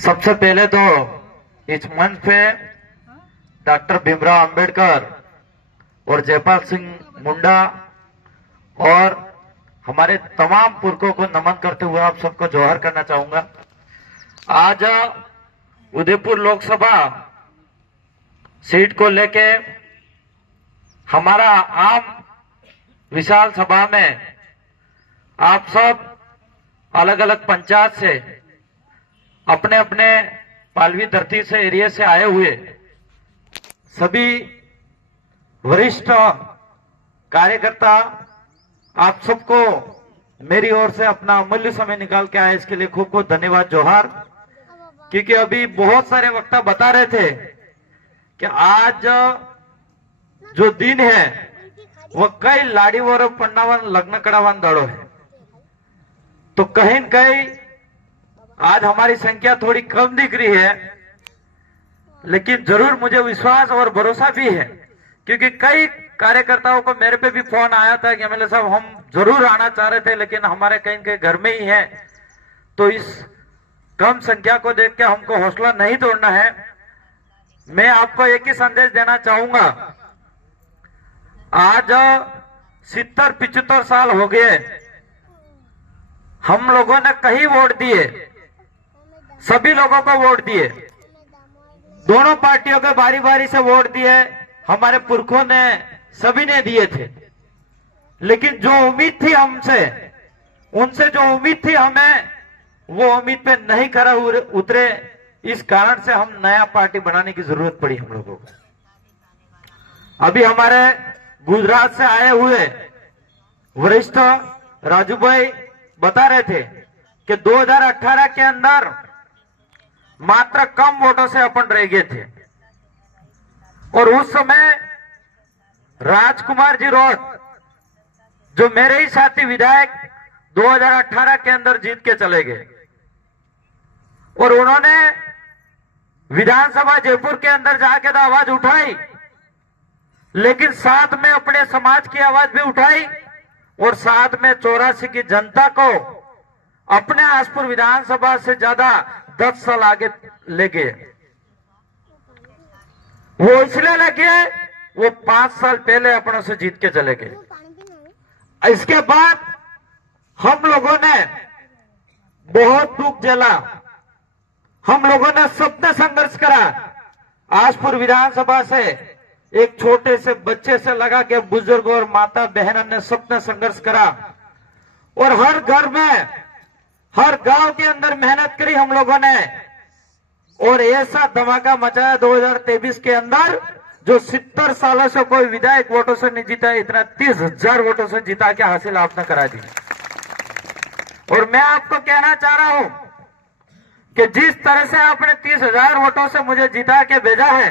सबसे पहले तो इस मंच पे डॉक्टर भीमराव अंबेडकर और जयपाल सिंह मुंडा और हमारे तमाम पुरखों को नमन करते हुए आप सबको जोहर करना चाहूंगा। आज उदयपुर लोकसभा सीट को लेके हमारा आम विशाल सभा में आप सब अलग अलग पंचायत से अपने अपने पालवी धरती से एरिया से आए हुए सभी वरिष्ठ कार्यकर्ता आप सबको मेरी ओर से अपना अमूल्य समय निकाल के आए, इसके लिए खूब खूब धन्यवाद, जोहार। क्योंकि अभी बहुत सारे वक्ता बता रहे थे कि आज जो दिन है वो कई लाड़ी और पन्नावन लग्न कड़ावन दाड़ो है, तो कहीं न कहीं आज हमारी संख्या थोड़ी कम दिख रही है, लेकिन जरूर मुझे विश्वास और भरोसा भी है क्योंकि कई कार्यकर्ताओं को मेरे पे भी फोन आया था कि एमएलए साहब हम जरूर आना चाह रहे थे लेकिन हमारे कहीं कहीं घर में ही है, तो इस कम संख्या को देख के हमको हौसला नहीं तोड़ना है। मैं आपको एक ही संदेश देना चाहूंगा, आज 70-75 साल हो गए हम लोगों ने कहीं वोट दिए, सभी लोगों को वोट दिए, दोनों पार्टियों के बारी बारी से वोट दिए, हमारे पुरखों ने सभी ने दिए थे, लेकिन जो उम्मीद थी हमसे, उनसे जो उम्मीद थी हमें, वो उम्मीद पे नहीं खरा उतरे। इस कारण से हम नया पार्टी बनाने की जरूरत पड़ी हम लोगों को। अभी हमारे गुजरात से आए हुए वरिष्ठ राजू भाई बता रहे थे कि 2018 के अंदर मात्र कम वोटों से अपन रह गए थे और उस समय राजकुमार जी रोड जो मेरे ही साथी विधायक 2018 के अंदर जीत के चले गए और उन्होंने विधानसभा जयपुर के अंदर जाके तो आवाज उठाई, लेकिन साथ में अपने समाज की आवाज भी उठाई और साथ में 84 की जनता को अपने आसपुर विधानसभा से ज्यादा 10 साल आगे ले गए। वो इसलिए लगे वो 5 साल पहले अपनों से जीत के चले गए। इसके बाद हम लोगों ने बहुत दुख झेला, हम लोगों ने सबने संघर्ष करा। आसपुर विधानसभा से एक छोटे से बच्चे से लगा के बुजुर्ग और माता बहन ने सबने संघर्ष करा और हर घर में हर गांव के अंदर मेहनत करी हम लोगों ने और ऐसा धमाका मचाया 2023 के अंदर जो 70 सालों से कोई विधायक वोटों से नहीं जीता, इतना 30,000 वोटों से जीता के हासिल आपने करा दी। और मैं आपको कहना चाह रहा हूं कि जिस तरह से आपने 30,000 वोटों से मुझे जीता के भेजा है,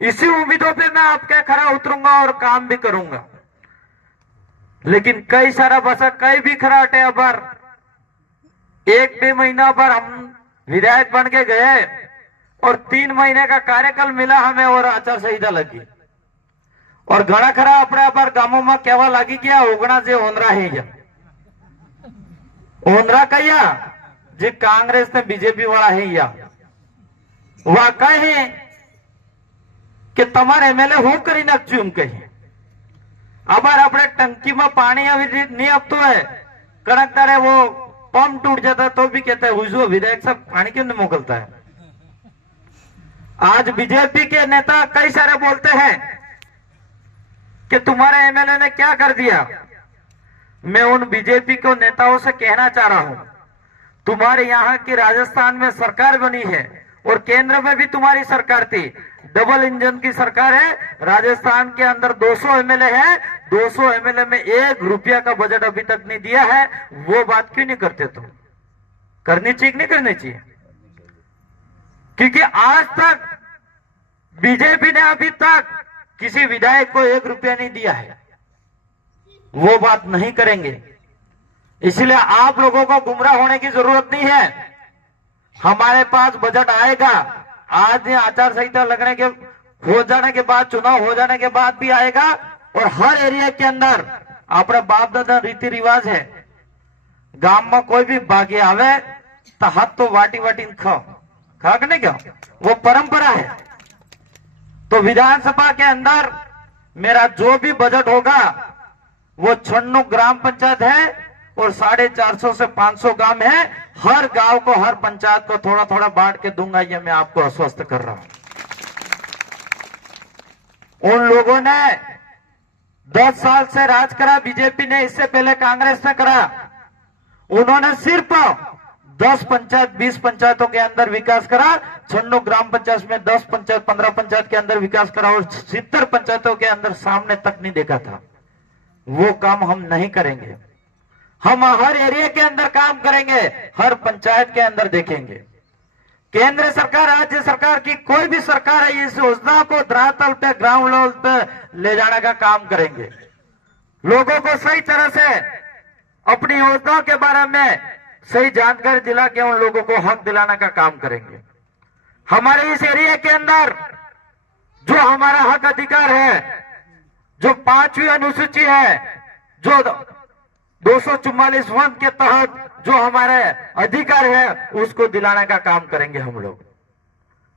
इसी उम्मीदों पे मैं आपके खरा उतरूंगा और काम भी करूंगा। लेकिन कई सारा बसा कई भी खरा हटे पर 1-2 महीना पर हम विधायक बन के गए और 3 महीने का कार्यकाल मिला हमें और आचार संहिता लगी और घड़ा खरा अपने पर गांवों में कहवा लगी गया ओगना जे ओंदरा है या ओंदरा कहिया जे कांग्रेस ने बीजेपी वाला है या वह कहे कि तमारे एमएलए હું કરી નાખજો એમ કહે। આબાર આપણે टंकी में पानी अभी नहीं આપતો है, कड़क तारे वो पंप टूट जाता तो भी कहता है हुजूर विधायक साहब पानी क्यों नहीं मोकलता है। आज बीजेपी के नेता कई सारे बोलते हैं कि तुम्हारे एमएलए ने क्या कर दिया। मैं उन बीजेपी को नेताओं से कहना चाह रहा हूं, तुम्हारे यहाँ की राजस्थान में सरकार बनी है और केंद्र में भी तुम्हारी सरकार थी, डबल इंजन की सरकार है। राजस्थान के अंदर 200 एमएलए है, 200 एमएलए में 1 रुपया का बजट अभी तक नहीं दिया है। वो बात क्यों नहीं करते तुम? करनी चाहिए नहीं करनी चाहिए? क्योंकि आज तक बीजेपी ने अभी तक किसी विधायक को 1 रुपया नहीं दिया है, वो बात नहीं करेंगे। इसलिए आप लोगों को गुमराह होने की जरूरत नहीं है। हमारे पास बजट आएगा, आज आचार संहिता लगने के हो जाने के बाद, चुनाव हो जाने के बाद भी आएगा और हर एरिया के अंदर अपने बाप दादा रीति रिवाज है, गाम में कोई भी भागे आवे तो हाथ तो वाटी वाटी खाओ। खाकने क्या, वो परंपरा है। तो विधानसभा के अंदर मेरा जो भी बजट होगा वो 96 ग्राम पंचायत है और 450 से 500 गांव है, हर गांव को, हर पंचायत को थोड़ा थोड़ा बांट के दूंगा, ये मैं आपको आश्वस्त कर रहा हूं। उन लोगों ने 10 साल से राज करा, बीजेपी ने, इससे पहले कांग्रेस ने करा। उन्होंने सिर्फ 10 पंचायत 20 पंचायतों के अंदर विकास करा, 96 ग्राम पंचायत में 10 पंचायत 15 पंचायत के अंदर विकास करा और 70 पंचायतों के अंदर सामने तक नहीं देखा था। वो काम हम नहीं करेंगे। हम हर एरिया के अंदर काम करेंगे, हर पंचायत के अंदर देखेंगे। केंद्र सरकार, राज्य सरकार की कोई भी सरकार है, इस योजना को धरातल पे, ग्राउंड लेवल पे ले जाने का काम करेंगे। लोगों को सही तरह से अपनी योजनाओं के बारे में सही जानकारी दिला के उन लोगों को हक दिलाने का काम करेंगे। हमारे इस एरिया के अंदर जो हमारा हक अधिकार है, जो 5वीं अनुसूची है, जो 244 वन के तहत जो हमारे अधिकार है, उसको दिलाने का काम करेंगे हम लोग।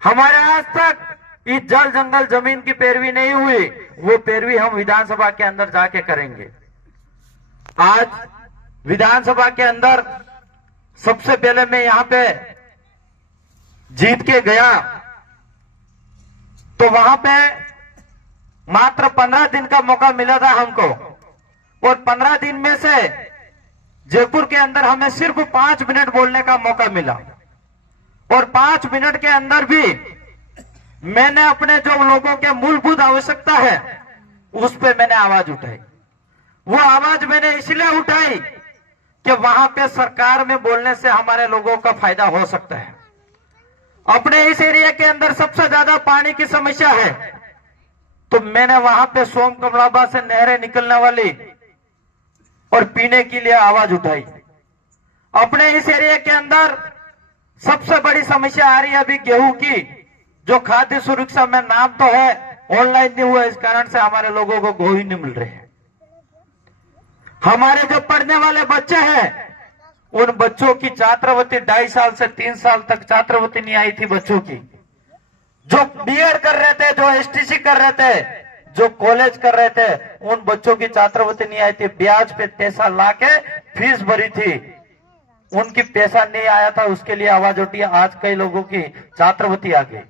हमारे आज तक इस जल जंगल जमीन की पैरवी नहीं हुई, वो पैरवी हम विधानसभा के अंदर जाके करेंगे। आज विधानसभा के अंदर सबसे पहले मैं यहां पे जीत के गया तो वहां पे मात्र 15 दिन का मौका मिला था हमको, और 15 दिन में से जयपुर के अंदर हमें सिर्फ 5 मिनट बोलने का मौका मिला, और 5 मिनट के अंदर भी मैंने अपने जो लोगों के मूलभूत आवश्यकता है उस पे मैंने आवाज उठाई। वो आवाज मैंने इसलिए उठाई कि वहां पे सरकार में बोलने से हमारे लोगों का फायदा हो सकता है। अपने इस एरिया के अंदर सबसे ज्यादा पानी की समस्या है, तो मैंने वहां पे सोम कमलाबा से नहरें निकलने वाली और पीने के लिए आवाज उठाई। अपने इस एरिया के अंदर सबसे बड़ी समस्या आ रही है अभी गेहूं की, जो खाद्य सुरक्षा में नाम तो है, ऑनलाइन नहीं हुआ, इस कारण से हमारे लोगों को गेहूं नहीं मिल रहे हैं। हमारे जो पढ़ने वाले बच्चे हैं, उन बच्चों की छात्रवृत्ति 2.5 साल से 3 साल तक छात्रवृत्ति नहीं आई थी बच्चों की। जो बीएड कर रहे थे, जो एसटीसी कर रहे थे, जो कॉलेज कर रहे थे, उन बच्चों की छात्रवृत्ति नहीं आई थी। ब्याज पे पैसा लाके फीस भरी थी, उनकी पैसा नहीं आया था, उसके लिए आवाज उठी। आज कई लोगों की छात्रवृत्ति आ गई।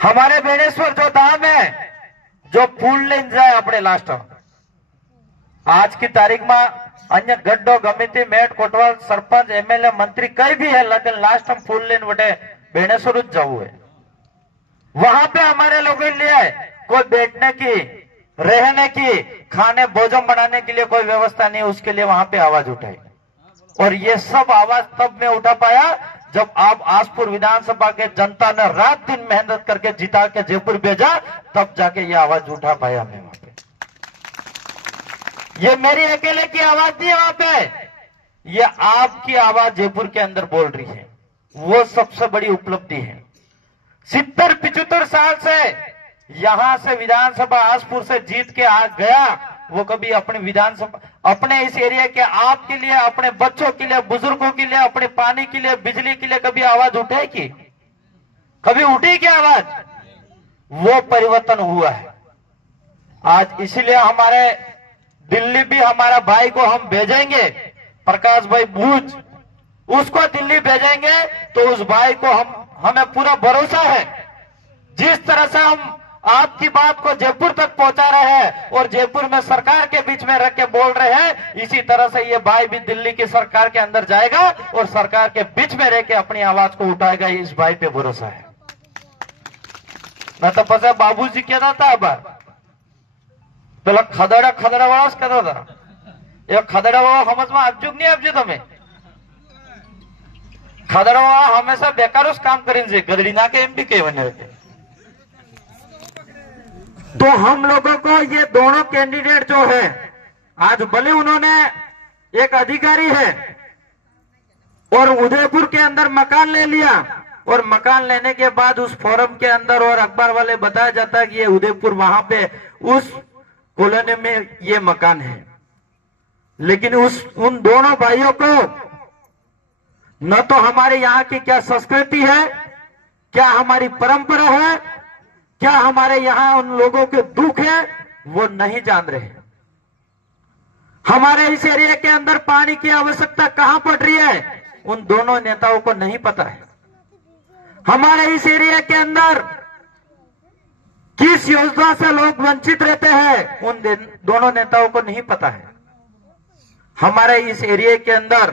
हमारे बेणेश्वर जो धाम है, जो फूल लेन जाए अपने लास्ट, आज की तारीख में अन्य गड्ढो गमिति मेट कोटवाल सरपंच एमएलए मंत्री कई भी है, लेकिन लास्ट हम फूल लेन बटे बेणेश्वर जाऊ है। वहां पे हमारे लोगों के लिए कोई बैठने की, रहने की, खाने भोजन बनाने के लिए कोई व्यवस्था नहीं, उसके लिए वहां पे आवाज उठाई। और ये सब आवाज तब मैं उठा पाया जब आप आसपुर विधानसभा के जनता ने रात दिन मेहनत करके जिता के जयपुर भेजा, तब जाके ये आवाज उठा पाया मैं वहां पे। ये मेरी अकेले की आवाज नहीं है वहां पे, ये आपकी आवाज जयपुर के अंदर बोल रही है। वो सबसे बड़ी उपलब्धि है। 70-75 साल से यहां से विधानसभा आसपुर से जीत के आ गया, वो कभी अपने विधानसभा, अपने इस एरिया के आपके लिए, अपने बच्चों के लिए, बुजुर्गों के लिए, अपने पानी के लिए, बिजली के लिए कभी आवाज उठेगी? कभी उठी क्या आवाज? वो परिवर्तन हुआ है आज। इसीलिए हमारे दिल्ली भी हमारा भाई को हम भेजेंगे, प्रकाश भाई भूज, उसको दिल्ली भेजेंगे, तो उस भाई को हमें पूरा भरोसा है, जिस तरह से हम आपकी बात को जयपुर तक पहुंचा रहे हैं और जयपुर में सरकार के बीच में रख के बोल रहे हैं, इसी तरह से ये भाई भी दिल्ली की सरकार के अंदर जाएगा और सरकार के बीच में रह के अपनी आवाज को उठाएगा। इस भाई पे भरोसा है। मैं तो पता बाबूजी कहता था, अब પેલા ખદડા વાળા જ કહેતા હતા, એ ખદડા વાળા સમજમાં આપજો કે નહીં આપજો? તમે ખદડા વાળા હંમેશા બેકારો જ કામ કરીને છે, ગધડી ના કે એમ બી કહેવાને रहते। तो हम लोगों को ये दोनों कैंडिडेट जो है, आज भले उन्होंने एक अधिकारी है और उदयपुर के अंदर मकान ले लिया, और मकान लेने के बाद उस फोरम के अंदर और अखबार वाले बताया जाता है कि ये उदयपुर वहां पे उस कॉलोनी में ये मकान है, लेकिन उन दोनों भाइयों को न तो हमारे यहाँ की क्या संस्कृति है, क्या हमारी परंपरा है, क्या हमारे यहाँ उन लोगों के दुख है, वो नहीं जान रहे। हमारे इस एरिया के अंदर पानी की आवश्यकता कहां पड़ रही है, उन दोनों नेताओं को नहीं पता है। हमारे इस एरिया के अंदर किस योजना से लोग वंचित रहते हैं, उन दोनों नेताओं को नहीं पता है। हमारे इस एरिया के अंदर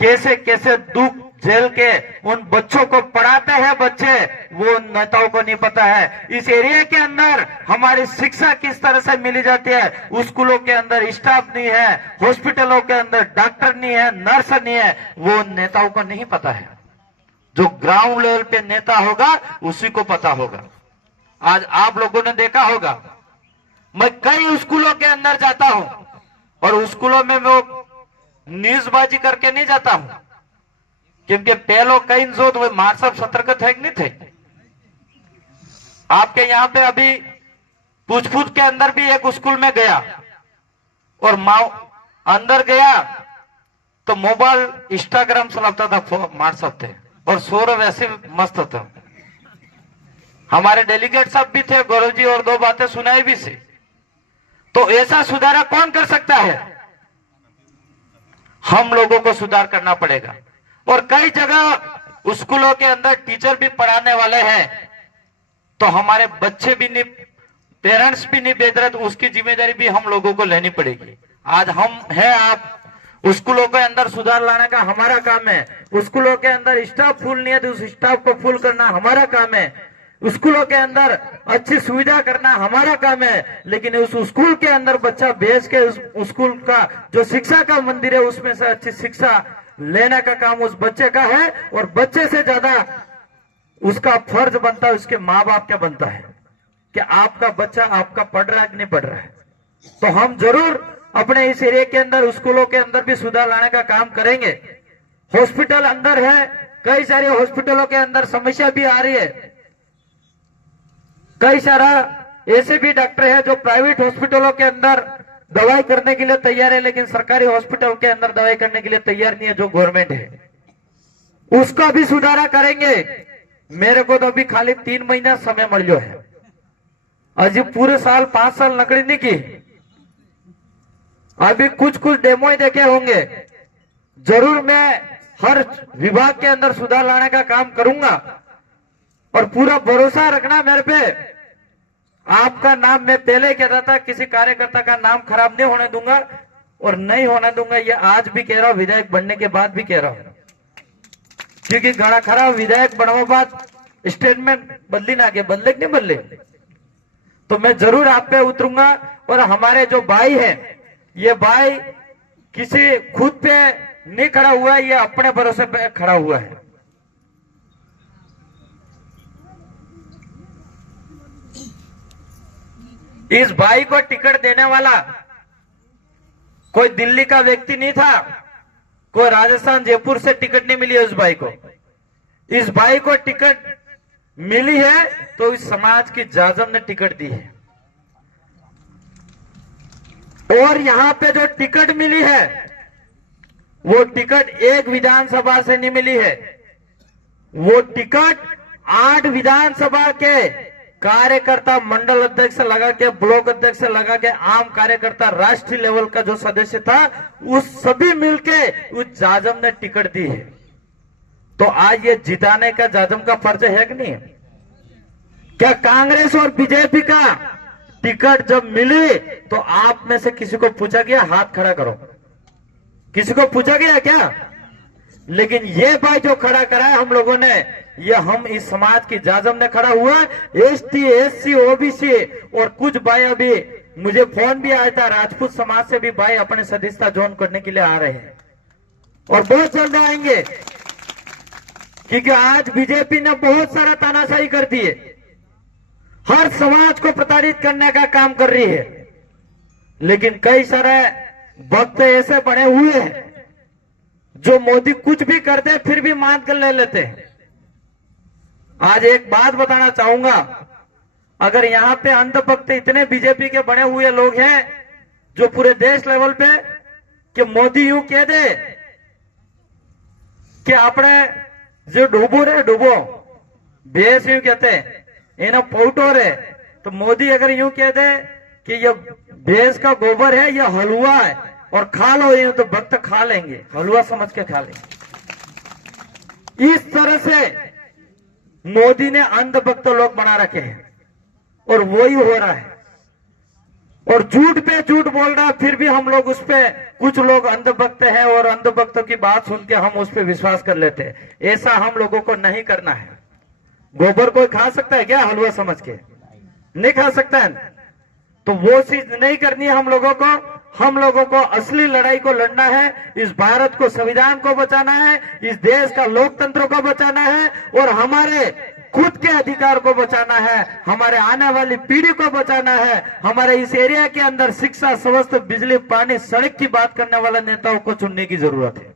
कैसे कैसे दुख झेल के उन बच्चों को पढ़ाते हैं बच्चे, वो उन नेताओं को नहीं पता है। इस एरिया के अंदर हमारी शिक्षा किस तरह से मिली जाती है, स्कूलों के अंदर स्टाफ नहीं है, हॉस्पिटलों के अंदर डॉक्टर नहीं है, नर्स नहीं है, वो उन नेताओं को नहीं पता है। जो ग्राउंड लेवल पे नेता होगा उसी को पता होगा। आज आप लोगों ने देखा होगा, मैं कई स्कूलों के अंदर जाता हूं और स्कूलों में मैं न्यूजबाजी करके नहीं जाता हूं, क्योंकि पहलो कई जो तो मार साहब सतर्क थे कि नहीं थे। आपके यहाँ पे अभी पूछ के अंदर भी एक स्कूल में गया और अंदर गया तो मोबाइल इंस्टाग्राम चलाता था मार साहब थे, और शोर वैसे मस्त था। हमारे डेलीगेट साहब भी थे, गौरव जी, और दो बातें सुनाई भी से। तो ऐसा सुधारा कौन कर सकता है? हम लोगों को सुधार करना पड़ेगा। और कई जगह स्कूलों के अंदर टीचर भी पढ़ाने वाले हैं, तो हमारे बच्चे भी नहीं, पेरेंट्स भी नहीं भेज रहे, तो उसकी जिम्मेदारी भी हम लोगों को लेनी पड़ेगी। आज हम है आप स्कूलों के अंदर सुधार लाने का हमारा काम है। स्कूलों के अंदर स्टाफ फुल नहीं है तो उस स्टाफ को फुल करना हमारा काम है। स्कूलों के अंदर अच्छी सुविधा करना हमारा काम है। लेकिन उस स्कूल के अंदर बच्चा भेज के उस स्कूल का जो शिक्षा का मंदिर है उसमें से अच्छी शिक्षा लेने का काम उस बच्चे का है। और बच्चे से ज्यादा उसका फर्ज बनता है उसके माँ बाप का बनता है कि आपका बच्चा आपका पढ़ रहा है कि नहीं पढ़ रहा है। तो हम जरूर अपने इस एरिया के अंदर स्कूलों के अंदर भी सुधार लाने का काम करेंगे। हॉस्पिटल अंदर है, कई सारे हॉस्पिटलों के अंदर समस्या भी आ रही है। कई सारा ऐसे भी डॉक्टर है जो प्राइवेट हॉस्पिटलों के अंदर दवाई करने के लिए तैयार है, लेकिन सरकारी हॉस्पिटल के अंदर दवाई करने के लिए तैयार नहीं है जो गवर्नमेंट है। उसका भी सुधारा करेंगे। मेरे को तो अभी खाली 3 महीना समय मिलो है, अजी पूरे साल 5 साल नकड़ी नहीं की। अभी कुछ डेमो ही देखे होंगे। जरूर मैं हर विभाग के अंदर सुधार लाने का काम करूंगा और पूरा भरोसा रखना मेरे पे। आपका नाम, मैं पहले कहता था, किसी कार्यकर्ता का नाम खराब नहीं होने दूंगा और नहीं होने दूंगा। ये आज भी कह रहा हूं, विधायक बनने के बाद भी कह रहा हूं, क्योंकि घड़ा खराब विधायक बनवा बाद स्टेटमेंट बदली ना के बदले नहीं बदले, तो मैं जरूर आप पे उतरूंगा। और हमारे जो भाई हैं, ये भाई किसी खुद पे नहीं खड़ा हुआ है, ये अपने भरोसे पे खड़ा हुआ है। इस भाई को टिकट देने वाला कोई दिल्ली का व्यक्ति नहीं था, कोई राजस्थान जयपुर से टिकट नहीं मिली है उस भाई को। इस भाई को टिकट मिली है तो इस समाज की जाजम ने टिकट दी है। और यहां पे जो टिकट मिली है वो टिकट एक विधानसभा से नहीं मिली है, वो टिकट 8 विधानसभा के कार्यकर्ता, मंडल अध्यक्ष से लगा के, ब्लॉक अध्यक्ष से लगा के, आम कार्यकर्ता, राष्ट्रीय लेवल का जो सदस्य था, उस सभी मिलके उस जाजम ने टिकट दी है। तो आज ये जिताने का जाजम का फर्ज है कि नहीं? क्या कांग्रेस और बीजेपी का टिकट जब मिली तो आप में से किसी को पूछा गया हाथ खड़ा करो? किसी को पूछा गया क्या? लेकिन ये भाई जो खड़ा करा है हम लोगों ने, ये हम इस समाज की जाजम ने खड़ा हुआ। एसटी, एससी, ओबीसी और कुछ भाई, अभी मुझे फोन भी आया था, राजपूत समाज से भी भाई अपने सदस्यता ज्वाइन करने के लिए आ रहे हैं और बहुत जल्द आएंगे, क्योंकि आज बीजेपी ने बहुत सारा तानाशाही कर दी है, हर समाज को प्रताड़ित करने का काम कर रही है। लेकिन कई सारे भक्त ऐसे बने हुए हैं जो मोदी कुछ भी करते फिर भी मान कर ले लेते हैं। आज एक बात बताना चाहूंगा, अगर यहां पे अंधभक्त इतने बीजेपी के बने हुए लोग हैं जो पूरे देश लेवल पे कि मोदी यूं कह दे कि આપણે जो डूबो रे डूबो भैंस यूं कहते इन्हें पौटो रे, तो मोदी अगर यूं कह दे कि ये भैंस का गोबर है, ये हलवा है और खा लो यूं, तो भक्त खा लेंगे, हलवा समझ के खा लेंगे। इस तरह से मोदी ने अंधभक्त लोग बना रखे हैं और वही हो रहा है, और झूठ पे झूठ बोल रहा है। फिर भी हम लोग उस पे, कुछ लोग अंधभक्त हैं और अंधभक्तों की बात सुन के हम उस पे विश्वास कर लेते हैं। ऐसा हम लोगों को नहीं करना है। गोबर कोई खा सकता है क्या हलवा समझ के? नहीं खा सकता है। तो वो चीज नहीं करनी है हम लोगों को। हम लोगों को असली लड़ाई को लड़ना है। इस भारत को, संविधान को बचाना है, इस देश का लोकतंत्र को बचाना है और हमारे खुद के अधिकार को बचाना है, हमारे आने वाली पीढ़ी को बचाना है। हमारे इस एरिया के अंदर शिक्षा, स्वास्थ्य, बिजली, पानी, सड़क की बात करने वाले नेताओं को चुनने की जरूरत है।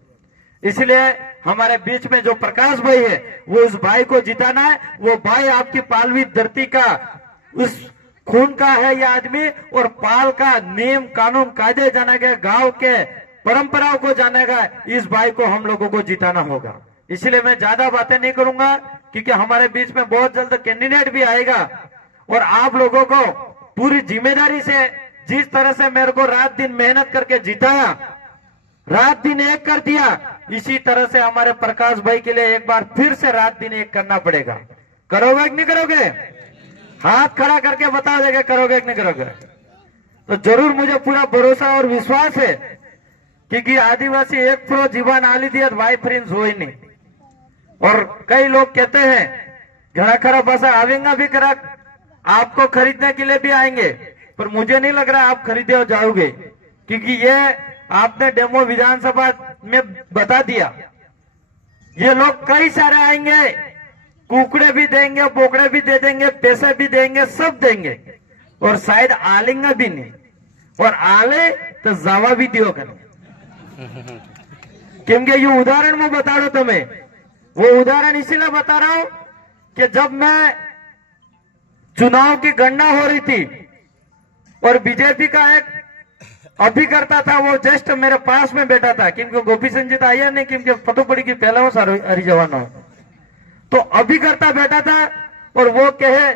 इसलिए हमारे बीच में जो प्रकाश भाई है, वो उस भाई को जिताना है। वो भाई आपकी पालवी धरती का, उस खून का है यह आदमी, और पाल का नियम कानून कायदे जानेगा, गांव के परंपराओं को जानेगा। इस भाई को हम लोगों को जिताना होगा। इसलिए मैं ज्यादा बातें नहीं करूंगा, क्योंकि हमारे बीच में बहुत जल्द कैंडिडेट भी आएगा और आप लोगों को पूरी जिम्मेदारी से, जिस तरह से मेरे को रात दिन मेहनत करके जिताया, रात दिन एक कर दिया, इसी तरह से हमारे प्रकाश भाई के लिए एक बार फिर से रात दिन एक करना पड़ेगा। करोगे कि नहीं करोगे? हाथ खड़ा करके बता देगा करोगे कि नहीं करोगे? तो जरूर मुझे पूरा भरोसा और विश्वास है, क्योंकि आदिवासी एक प्रो जीवन आली दिया भाई फ्रेंड्स हो ही नहीं। और कई लोग कहते हैं घड़ा खरा बसा आवेंगा भी करा, आपको खरीदने के लिए भी आएंगे, पर मुझे नहीं लग रहा आप खरीदे हो जाओगे, क्योंकि ये आपने डेमो विधानसभा में बता दिया। ये लोग कई सारे आएंगे, कुकड़े भी देंगे, बोकड़े भी दे देंगे, पैसे भी देंगे, सब देंगे, और शायद आलेंगे भी नहीं, और आले तो जावा भी दियो करें। क्योंकि ये उदाहरण मैं बता रहा हूं तुम्हें, वो उदाहरण इसीलिए बता रहा हूं कि जब मैं चुनाव की गणना हो रही थी और बीजेपी का एक अभिकर्ता था, वो जस्ट मेरे पास में बैठा था, क्योंकि गोपी संजीत आया नहीं, क्योंकि पतो पड़ी कि पहला वो सारे हरी जवान हो, तो अभिकर्ता बैठा था और वो कहे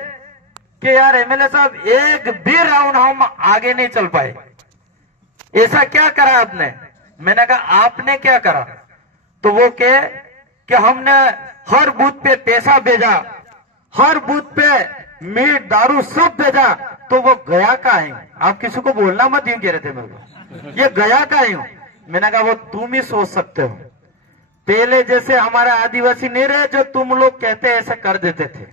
कि यार एमएलए साहब एक भी राउंड हम आगे नहीं चल पाए, ऐसा क्या करा आपने? मैंने कहा आपने क्या करा? तो वो कहे कि हमने हर बूथ पे पैसा भेजा, हर बूथ पे मीट दारू सब भेजा, तो वो गया कहाँ है? आप किसी को बोलना मत, यूं कह रहे थे मेरे को, ये गया कहाँ है? मैंने कहा वो तुम ही सोच सकते हो। पहले जैसे हमारे आदिवासी नहीं रहे जो तुम लोग कहते ऐसा कर देते थे,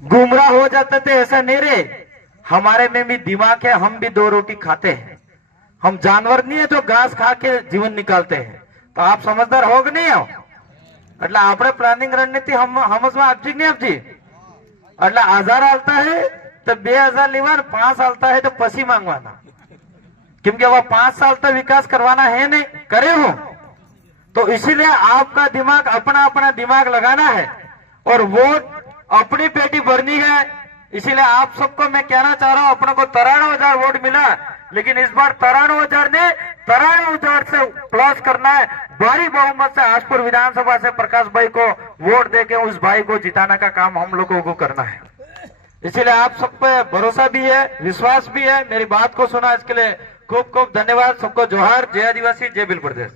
गुमराह हो जाते थे, ऐसा नहीं रहे। हमारे में भी दिमाग है, हम भी दो रोटी खाते हैं, हम जानवर नहीं है जो घास खा के जीवन निकालते हैं। तो आप समझदार हो कि नहीं हो? એટલે આપણે પ્લાનિંગ રણનીતિ સમજવા આપજી કે નહીં આપજી? એટલે 1000 આલતા है तो 2000 लेवाना, 5 आलता है तो पसी मांगवाना, क्योंकि वो 5 साल तक विकास करवाना है नहीं, करे हो। तो इसीलिए आपका दिमाग अपना अपना दिमाग लगाना है और वोट अपनी पेटी भरनी है। इसीलिए आप सबको मैं कहना चाह रहा हूं, अपने को 93,000 वोट मिला, लेकिन इस बार 93,000 ने 93,000 से प्लस करना है। भारी बहुमत से आजपुर विधानसभा से प्रकाश भाई को वोट देके उस भाई को जिताने का काम हम लोगों को करना है। इसीलिए आप सब पे भरोसा भी है, विश्वास भी है। मेरी बात को सुना इसके लिए खूब खूब धन्यवाद। सबको जोहार। जय आदिवासी, जय बिल प्रदेश।